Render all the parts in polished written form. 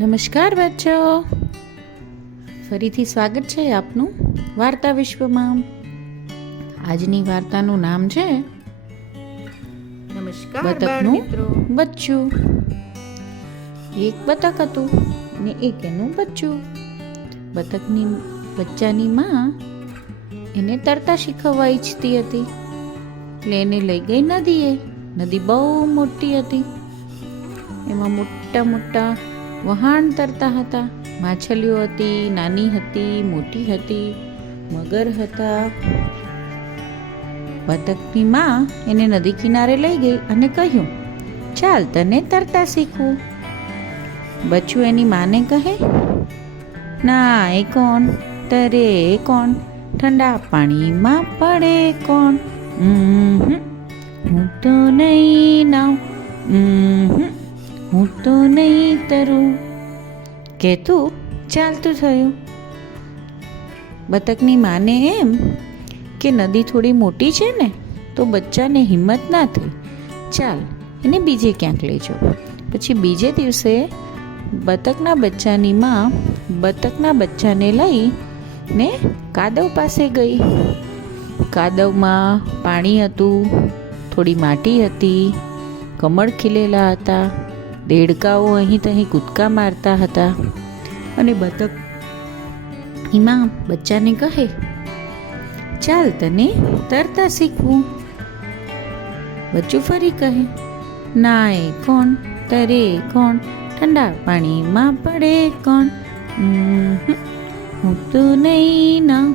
નમસ્કાર બચ્ચો, ફરીથી સ્વાગત છે આપનું વાર્તા વિશ્વમાં. આજની વાર્તાનું નામ છે બતકનું બચ્ચું. એક બતક હતું ને એક એનું બચ્ચું. બતકની બચ્ચાની માં એને તરતા શીખવવા ઈચ્છતી હતી, એટલે એને લઈ ગઈ નદીએ. નદી બહુ મોટી હતી, એમાં મોટા મોટા વહાણ તરતા હતા. માછલીઓ હતી, નાની હતી, મોટી હતી, મગર હતા. બતકની માં એને નદી કિનારે લઈ ગઈ અને કહ્યું, ચાલ તને તરતા શીખવું. બચ્ચું એની માને કહે, ના એ કોણ તરે કોણ, ઠંડા પાણીમાં પડે કોણ. હું તો નહીં નાવ, હું તો નહીં તરું. કહેતું ચાલતું થયું. બતકની માને એમ કે નદી થોડી મોટી છે ને, તો બચ્ચાને હિંમત ના થઈ. ચાલ એને બીજે ક્યાંક લઈ જાઓ. પછી બીજે દિવસે બતકના બચ્ચાની માં બતકના બચ્ચાને લઈને કાદવ પાસે ગઈ. કાદવમાં પાણી હતું, થોડી માટી હતી, કમળ ખીલેલા હતા, દેડકાઓ અહીં તહીં કૂદકા મારતા હતા. અને બતક એમાં બચ્ચાને કહે, ચાલ તને તરતા શીખવું. બચ્ચું ફરી કહે, ના એ કોણ તરે કોણ, ઠંડા પાણીમાં પડે કોણ. હું તો નહીં ના,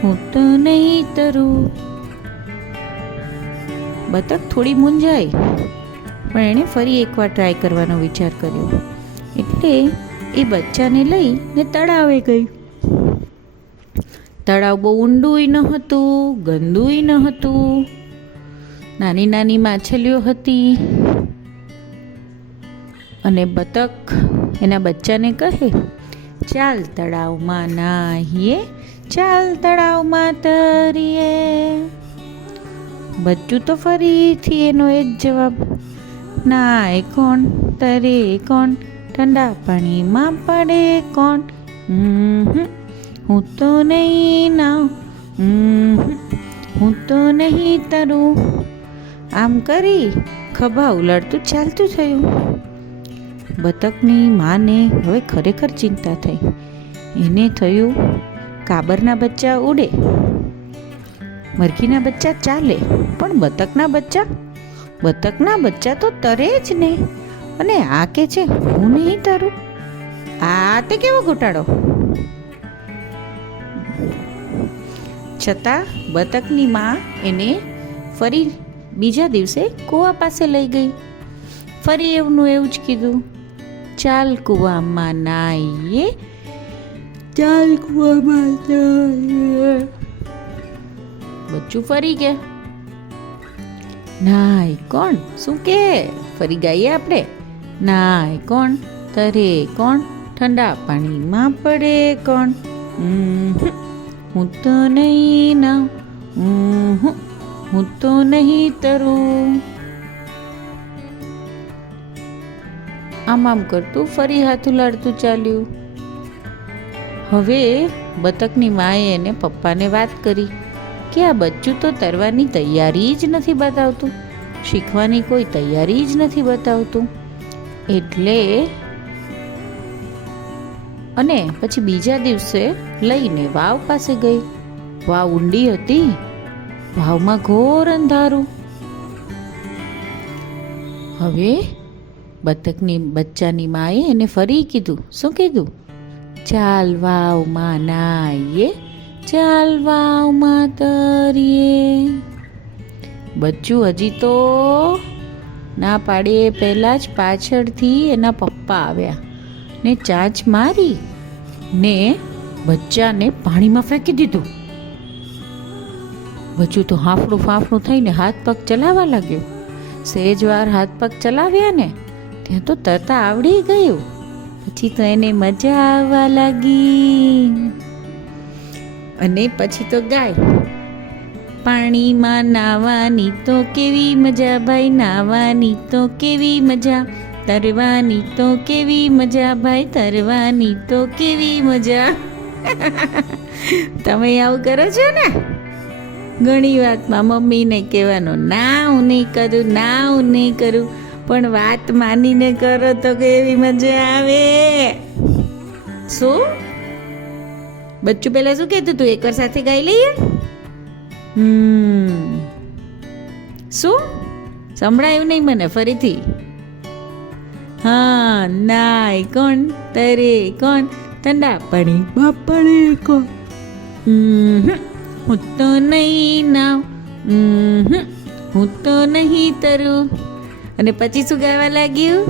હું તો નહીં તરું. બતક થોડી મૂંઝાઈ, પણ એણે ફરી એકવાર ટ્રાય કરવાનો વિચાર કર્યો. એટલે એ બચ્ચાને લઈને તળાવે ગઈ. તળાવ બહુ ઊંડુંય ન હતું, ગંદુય ન હતું. નાની નાની માછલીઓ હતી. અને બતક એના બચ્ચાને કહે, ચાલ તળાવમાં નાહીએ, ચાલ તળાવમાં તરીએ. બચ્ચું તો ફરીથી એનો એ જ જવાબ, ના એ કોણ તરે કોણ, ઠંડા પાણીમાં પડે કોણ. હું તો નહીં નાવ, હું તો નહીં તરું. આમ કરી ખભા ઉલાળતું ચાલતું થયું. બતકની માને હવે ખરેખર ચિંતા થઈ. એને થયું, કાબરના બચ્ચા ઉડે, મરઘીના બચ્ચા ચાલે, પણ બતકના બચ્ચા તો તરે જ ને. અને આ કે છે હું નહીં તરું. આ તે કેવો ઘોટાળો. છતાં બતકની માં એને ફરી બીજા દિવસે કૂવા પાસે લઈ ગઈ. ફરી એવું જ કીધું, ચાલ કૂવામાં નાહીએ, ચાલ કૂવામાં નાહીએ. બચ્ચું ફરી ગયા. નાય કોણ, શું કે ફરી ગાઈએ આપણે. નાય કોણ તરે કોણ, ઠંડા પાણીમાં પડે કોણ. હું તો નહીં નાવ, હું તો નહીં તરું. આમ કરતું ફરી હાથ ઉલાળતું ચાલ્યું. હવે બતકની માએ એને પપ્પાને વાત કરી કે આ બચ્ચું તો તરવાની તૈયારી જ નથી બતાવતું, શીખવાની કોઈ તૈયારી જ નથી બતાવતું. એટલે અને પછી બીજા દિવસે લઈને વાવ પાસે ગઈ. વાવ ઊંડી હતી, વાવમાં ઘોર અંધારું. હવે બતકની બચ્ચાની માએ એને ફરી કીધું, શું કીધું, ચાલ વાવમાં નાહીએ, ચાલ વાવમાં તરીએ. બચ્ચું હજી તો ના પાડે પહેલાં જ પાછળથી એના પપ્પા આવ્યા ને ચાંચ મારી ને બચ્ચાને પાણીમાં ફેંકી દીધું. બચ્ચું તો હાંફળું થઈને હાથ પગ ચલાવવા લાગ્યો. સહેજ વાર હાથ પગ ચલાવ્યા ને ત્યાં તો તરતા આવડી ગયું. પછી તો એને મજા આવવા લાગી. અને પછી તો ગાય, પાણીમાં નાવાની તો કેવી મજા ભાઈ, નાવાની તો કેવી મજા. તરવાની તો કેવી મજા ભાઈ, તરવાની તો કેવી મજા. તમે આવું કરો છો ને? ઘણી વાતમાં મમ્મીને કહેવાનું ના હું નહીં કરું, ના હું નહીં કરું, પણ વાત માનીને કરો તો કેવી મજા આવે. શું બચ્ચું પહેલા શું કહેતું તું? એકવાર સાથે ગાઈ લઈએ. શું સંભળાયું નહીં મને, ફરીથી. હા, નાય કોણ, તરે કોણ, ઠંડા પાણીમાં પડે કોણ. હું તો નહીં નાવ, હું તો નહીં તરું. અને પછી શું ગાવા લાગ્યું?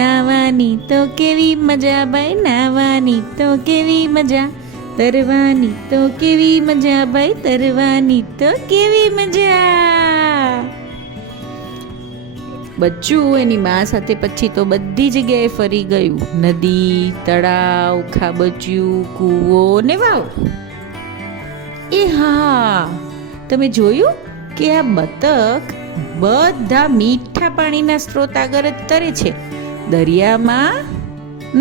નાવાની તો કેવી મજા ભાઈ, નાવાની તો કેવી મજા, તરવાની તો કેવી મજા ભાઈ, તરવાની તો કેવી મજા. બચ્ચું એની મા સાથે પછી તો બધી જગ્યાએ ફરી ગયું. નદી, તળાવ, ખાબચિયું, કૂવો ને વાવ. એ હા, તમે જોયું કે આ બતક બધા મીઠા પાણીના સ્ત્રોત આગળ જ તરે છે, દરિયામાં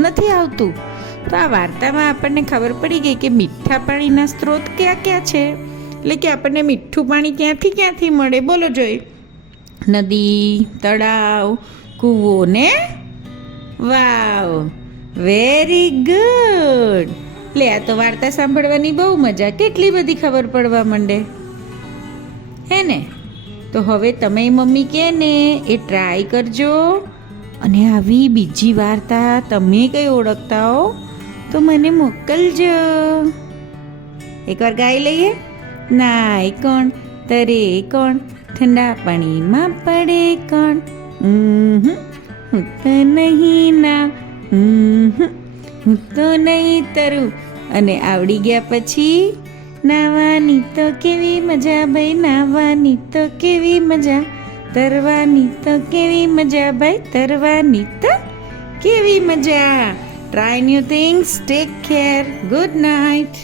નથી આવતું. તો આ વાર્તામાં આપણને ખબર પડી ગઈ કે મીઠા પાણીના સ્ત્રોત ક્યાં ક્યાં છે, એટલે કે આપણને મીઠું પાણી ક્યાંથી મળે, બોલો જોઈ. નદી, તળાવ, કૂવો ને વાવ. Very good. લે, આ તો વાર્તા સાંભળવાની બહુ મજા, કેટલી બધી ખબર પડવા માંડે હે ને. તો હવે તમે મમ્મી કહે ને એ ટ્રાય કરજો, અને આવી બીજી વાર્તા તમે કઈ ઓળખતા હો તો મને મોકલજો. એકવાર ગાઈ લઈએ. નાય કોણ, તરે કોણ, ઠંડા પાણીમાં પડે કોણ. હું તો નહીં નાવ, હું તો નહીં તરું. અને આવડી ગયા પછી નાવાની તો કેવી મજા ભાઈ, નાવાની તો કેવી મજા, તરવાની તો કેવી મજા ભાઈ, તરવાની તો કેવી મજા. Try new things. Take care. Good night.